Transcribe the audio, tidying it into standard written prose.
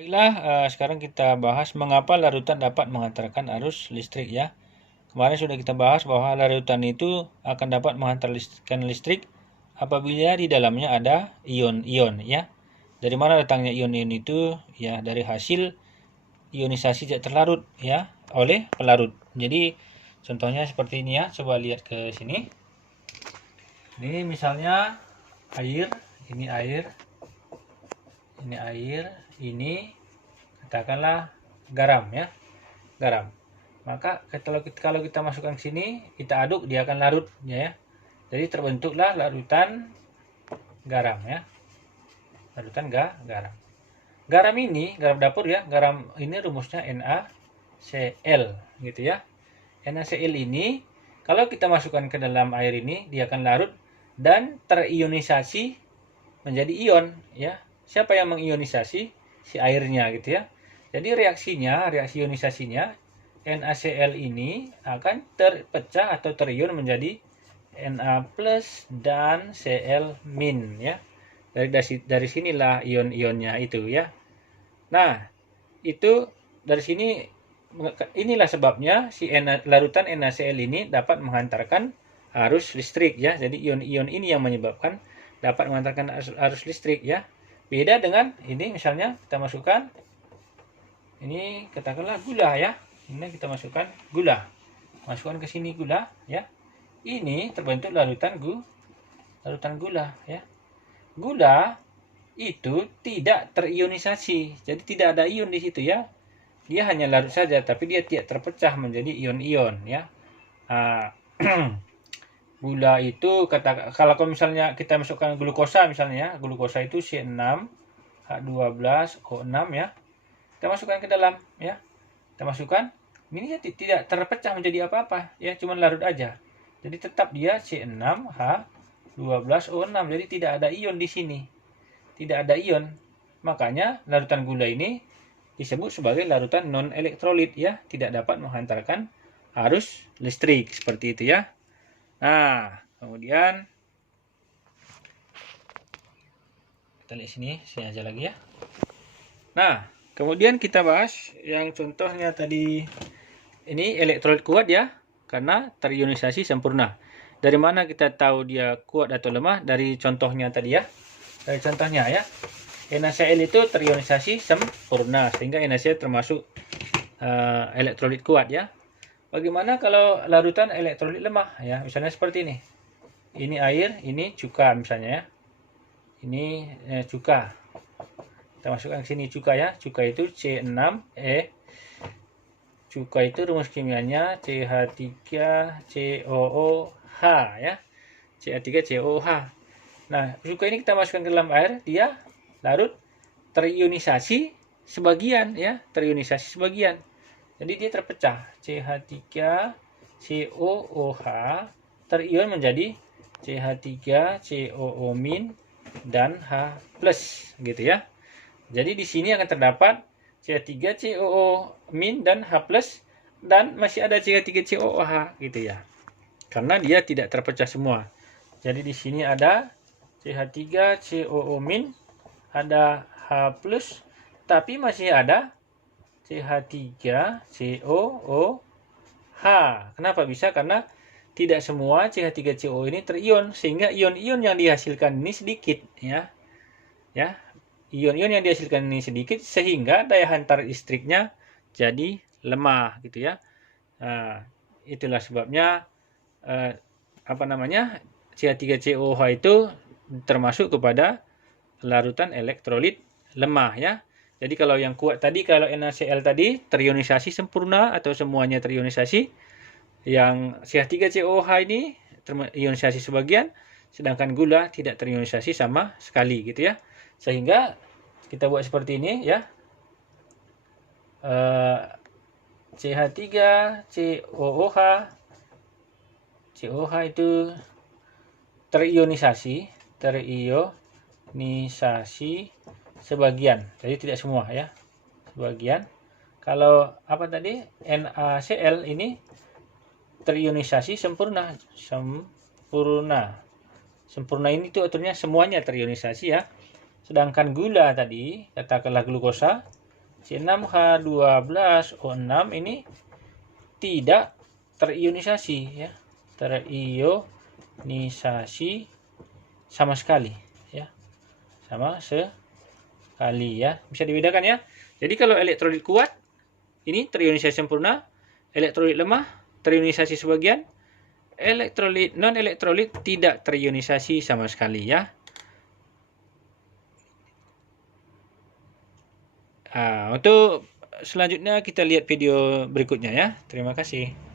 Baiklah, sekarang kita bahas mengapa larutan dapat mengantarkan arus listrik ya. Kemarin sudah kita bahas bahwa larutan itu akan dapat menghantarkan listrik apabila di dalamnya ada ion-ion ya. Dari mana datangnya ion-ion itu? Ya, dari hasil ionisasi tidak terlarut ya oleh pelarut. Jadi contohnya seperti ini ya. Coba lihat ke sini. Ini misalnya air, ini air, ini air, ini katakanlah garam ya, garam. Maka kalau kita masukkan ke sini, kita aduk, dia akan larut ya. Jadi terbentuklah larutan garam ya, larutan garam. Garam ini, garam dapur ya, garam ini rumusnya NaCl gitu ya. NaCl ini kalau kita masukkan ke dalam air ini, dia akan larut dan terionisasi menjadi ion ya. Siapa yang mengionisasi? Si airnya gitu ya. Jadi reaksi ionisasinya NaCl ini akan terpecah atau terion menjadi Na+ dan Cl- ya. Dari sinilah ion-ionnya itu ya. Nah, itu dari sini inilah sebabnya si larutan NaCl ini dapat menghantarkan arus listrik ya. Jadi ion-ion ini yang menyebabkan dapat mengantarkan arus listrik ya. Beda dengan ini misalnya kita masukkan ini katakanlah gula ya. Ini kita masukkan gula. Masukkan ke sini gula ya. Ini terbentuk larutan gula ya. Gula itu tidak terionisasi. Jadi tidak ada ion di situ ya. Dia hanya larut saja tapi dia tidak terpecah menjadi ion-ion ya. Gula itu kalau misalnya kita masukkan glukosa misalnya, glukosa itu C6H12O6 ya. Kita masukkan ke dalam ya. Kita masukkan, ini tidak terpecah menjadi apa-apa ya, cuma larut aja. Jadi tetap dia C6H12O6. Jadi tidak ada ion di sini. Tidak ada ion. Makanya larutan gula ini disebut sebagai larutan non elektrolit ya, tidak dapat menghantarkan arus listrik seperti itu ya. Nah, kemudian kita lihat sini aja lagi ya. Nah, kemudian kita bahas yang contohnya tadi, ini elektrolit kuat ya, karena terionisasi sempurna. Dari mana kita tahu dia kuat atau lemah? Dari contohnya tadi ya. Dari contohnya ya. NaCl itu terionisasi sempurna, sehingga NaCl termasuk elektrolit kuat ya. Bagaimana kalau larutan elektrolit lemah ya? Misalnya seperti ini. Ini air, ini cuka misalnya ya. Ini cuka. Kita masukkan ke sini cuka ya. Cuka itu C6E. Cuka itu rumus kimianya CH3COOH ya. CH3COOH. Nah, cuka ini kita masukkan ke dalam air, dia larut terionisasi sebagian ya, terionisasi sebagian. Jadi dia terpecah. CH3COOH terion menjadi CH3COO- dan H+ gitu ya. Jadi di sini akan terdapat CH3COO- dan H+ dan masih ada CH3COOH gitu ya. Karena dia tidak terpecah semua. Jadi di sini ada CH3COO-, ada H+, tapi masih ada CH3COOH. Kenapa bisa? Karena tidak semua CH3COO ini terion, sehingga ion-ion yang dihasilkan ini sedikit ya. Ya, ion-ion yang dihasilkan ini sedikit sehingga daya hantar listriknya jadi lemah gitu ya. Nah, itulah sebabnya CH3COOH itu termasuk kepada larutan elektrolit lemah ya. Jadi kalau yang kuat tadi, kalau NaCl tadi terionisasi sempurna atau semuanya terionisasi, yang CH3COOH ini terionisasi sebagian, sedangkan gula tidak terionisasi sama sekali gitu ya. Sehingga kita buat seperti ini ya. CH3COOH, COOH itu terionisasi sebagian, jadi tidak semua ya, sebagian. Kalau apa tadi, NaCl ini terionisasi sempurna. Sempurna ini tuh artinya semuanya terionisasi ya. Sedangkan gula tadi, katakanlah glukosa, C6H12O6 ini tidak terionisasi ya. Terionisasi sama sekali ya. Sama sekali ya. Bisa dibedakan ya. Jadi kalau elektrolit kuat ini terionisasi sempurna, elektrolit lemah terionisasi sebagian, elektrolit non-elektrolit tidak terionisasi sama sekali ya. Untuk selanjutnya kita lihat video berikutnya ya. Terima kasih.